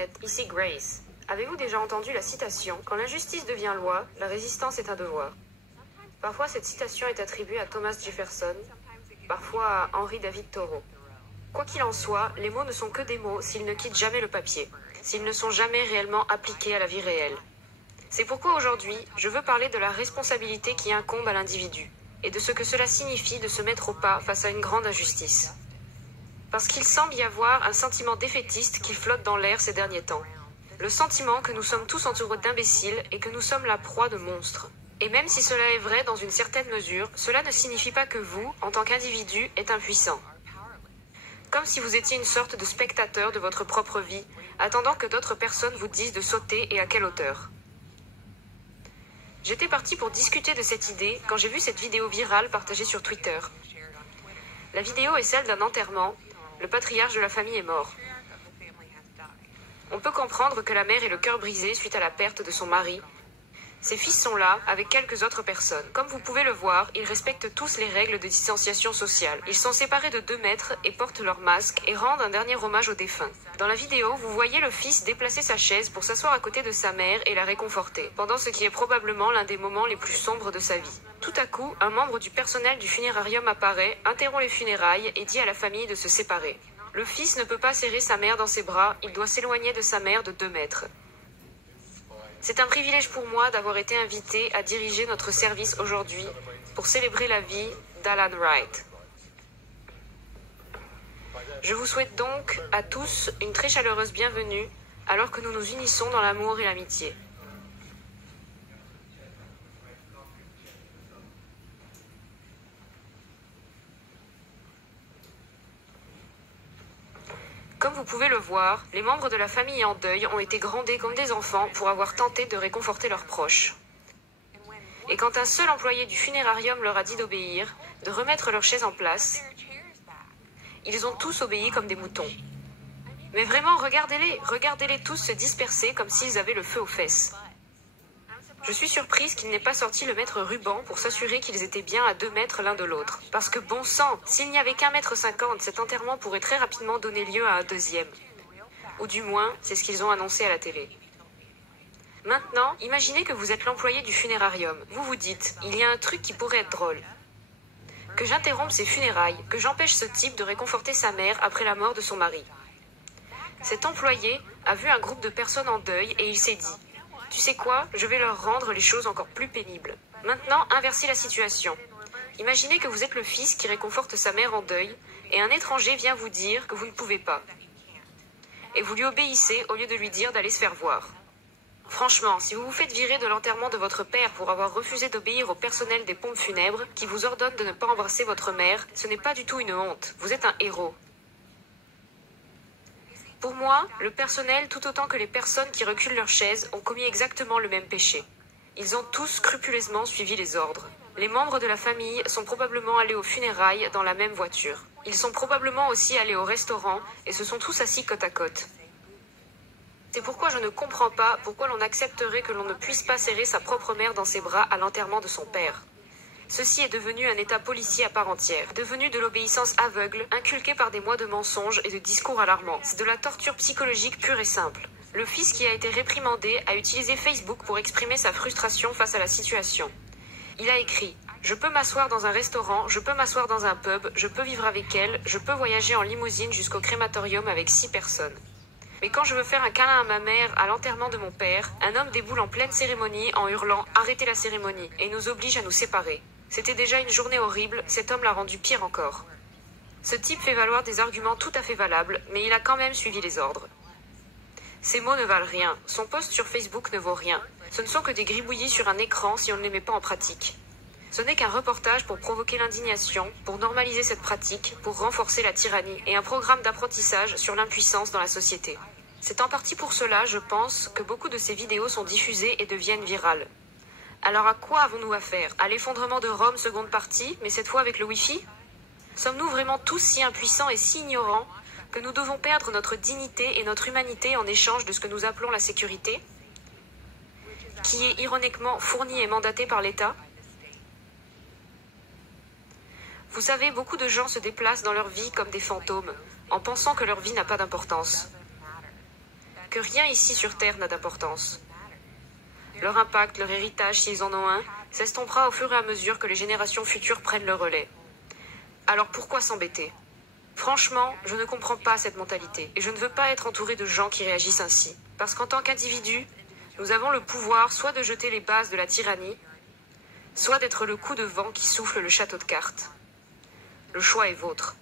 Internet, ici Grace. Avez-vous déjà entendu la citation « Quand l'injustice devient loi, la résistance est un devoir ». Parfois cette citation est attribuée à Thomas Jefferson, parfois à Henry David Thoreau. Quoi qu'il en soit, les mots ne sont que des mots s'ils ne quittent jamais le papier, s'ils ne sont jamais réellement appliqués à la vie réelle. C'est pourquoi aujourd'hui, je veux parler de la responsabilité qui incombe à l'individu, et de ce que cela signifie de se mettre au pas face à une grande injustice. Parce qu'il semble y avoir un sentiment défaitiste qui flotte dans l'air ces derniers temps. Le sentiment que nous sommes tous entourés d'imbéciles et que nous sommes la proie de monstres. Et même si cela est vrai dans une certaine mesure, cela ne signifie pas que vous, en tant qu'individu, êtes impuissant. Comme si vous étiez une sorte de spectateur de votre propre vie, attendant que d'autres personnes vous disent de sauter et à quelle hauteur. J'étais parti pour discuter de cette idée quand j'ai vu cette vidéo virale partagée sur Twitter. La vidéo est celle d'un enterrement. Le patriarche de la famille est mort. On peut comprendre que la mère ait le cœur brisé suite à la perte de son mari. Ses fils sont là, avec quelques autres personnes. Comme vous pouvez le voir, ils respectent tous les règles de distanciation sociale. Ils sont séparés de 2 mètres et portent leur masque et rendent un dernier hommage aux défunts. Dans la vidéo, vous voyez le fils déplacer sa chaise pour s'asseoir à côté de sa mère et la réconforter, pendant ce qui est probablement l'un des moments les plus sombres de sa vie. Tout à coup, un membre du personnel du funérarium apparaît, interrompt les funérailles et dit à la famille de se séparer. Le fils ne peut pas serrer sa mère dans ses bras, il doit s'éloigner de sa mère de 2 mètres. C'est un privilège pour moi d'avoir été invité à diriger notre service aujourd'hui pour célébrer la vie d'Alan Wright. Je vous souhaite donc à tous une très chaleureuse bienvenue alors que nous nous unissons dans l'amour et l'amitié. Comme vous pouvez le voir, les membres de la famille en deuil ont été grondés comme des enfants pour avoir tenté de réconforter leurs proches. Et quand un seul employé du funérarium leur a dit d'obéir, de remettre leur chaise en place, ils ont tous obéi comme des moutons. Mais vraiment, regardez-les tous se disperser comme s'ils avaient le feu aux fesses. Je suis surprise qu'il n'ait pas sorti le maître ruban pour s'assurer qu'ils étaient bien à 2 mètres l'un de l'autre. Parce que bon sang, s'il n'y avait qu'1,50 m, cet enterrement pourrait très rapidement donner lieu à un deuxième. Ou du moins, c'est ce qu'ils ont annoncé à la télé. Maintenant, imaginez que vous êtes l'employé du funérarium. Vous vous dites, il y a un truc qui pourrait être drôle. Que j'interrompe ces funérailles, que j'empêche ce type de réconforter sa mère après la mort de son mari. Cet employé a vu un groupe de personnes en deuil et il s'est dit « Tu sais quoi, je vais leur rendre les choses encore plus pénibles. » Maintenant, inversez la situation. Imaginez que vous êtes le fils qui réconforte sa mère en deuil et un étranger vient vous dire que vous ne pouvez pas. Et vous lui obéissez au lieu de lui dire d'aller se faire voir. Franchement, si vous vous faites virer de l'enterrement de votre père pour avoir refusé d'obéir au personnel des pompes funèbres qui vous ordonne de ne pas embrasser votre mère, ce n'est pas du tout une honte. Vous êtes un héros. Pour moi, le personnel, tout autant que les personnes qui reculent leur chaise, ont commis exactement le même péché. Ils ont tous scrupuleusement suivi les ordres. Les membres de la famille sont probablement allés aux funérailles dans la même voiture. Ils sont probablement aussi allés au restaurant et se sont tous assis côte à côte. C'est pourquoi je ne comprends pas pourquoi l'on accepterait que l'on ne puisse pas serrer sa propre mère dans ses bras à l'enterrement de son père. Ceci est devenu un état policier à part entière, devenu de l'obéissance aveugle, inculquée par des mois de mensonges et de discours alarmants. C'est de la torture psychologique pure et simple. Le fils qui a été réprimandé a utilisé Facebook pour exprimer sa frustration face à la situation. Il a écrit « Je peux m'asseoir dans un restaurant, je peux m'asseoir dans un pub, je peux vivre avec elle, je peux voyager en limousine jusqu'au crématorium avec 6 personnes. Mais quand je veux faire un câlin à ma mère à l'enterrement de mon père, un homme déboule en pleine cérémonie en hurlant « Arrêtez la cérémonie » et nous oblige à nous séparer. C'était déjà une journée horrible, cet homme l'a rendu pire encore. Ce type fait valoir des arguments tout à fait valables, mais il a quand même suivi les ordres. Ces mots ne valent rien, son post sur Facebook ne vaut rien. Ce ne sont que des gribouillis sur un écran si on ne les met pas en pratique. Ce n'est qu'un reportage pour provoquer l'indignation, pour normaliser cette pratique, pour renforcer la tyrannie, et un programme d'apprentissage sur l'impuissance dans la société. C'est en partie pour cela, je pense, que beaucoup de ces vidéos sont diffusées et deviennent virales. Alors à quoi avons-nous affaire? À l'effondrement de Rome seconde partie, mais cette fois avec le Wi-Fi? Sommes-nous vraiment tous si impuissants et si ignorants que nous devons perdre notre dignité et notre humanité en échange de ce que nous appelons la sécurité, qui est ironiquement fournie et mandatée par l'État? Vous savez, beaucoup de gens se déplacent dans leur vie comme des fantômes, en pensant que leur vie n'a pas d'importance. que rien ici sur Terre n'a d'importance. Leur impact, leur héritage, s'ils en ont un, s'estompera au fur et à mesure que les générations futures prennent le relais. Alors pourquoi s'embêter? Franchement, je ne comprends pas cette mentalité, et je ne veux pas être entouré de gens qui réagissent ainsi. Parce qu'en tant qu'individu, nous avons le pouvoir soit de jeter les bases de la tyrannie, soit d'être le coup de vent qui souffle le château de cartes. Le choix est vôtre.